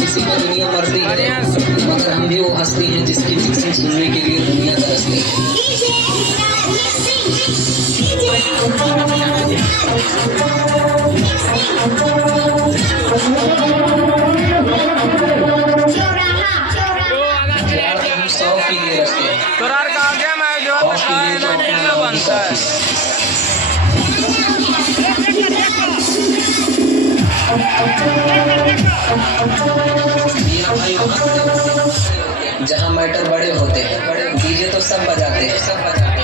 किसी को दुनिया मरती है, मगर हम भी वो हस्ती हैं जिसकी मिक्सिंग सुनने के लिए दुनिया तरसती है। हम 100 के लिए रखते हैं, तोरार का आगे मैं जो बनता है जहाँ मैटर बड़े होते हैं, डीजे तो सब बजाते हैं, सब बजाते हैं।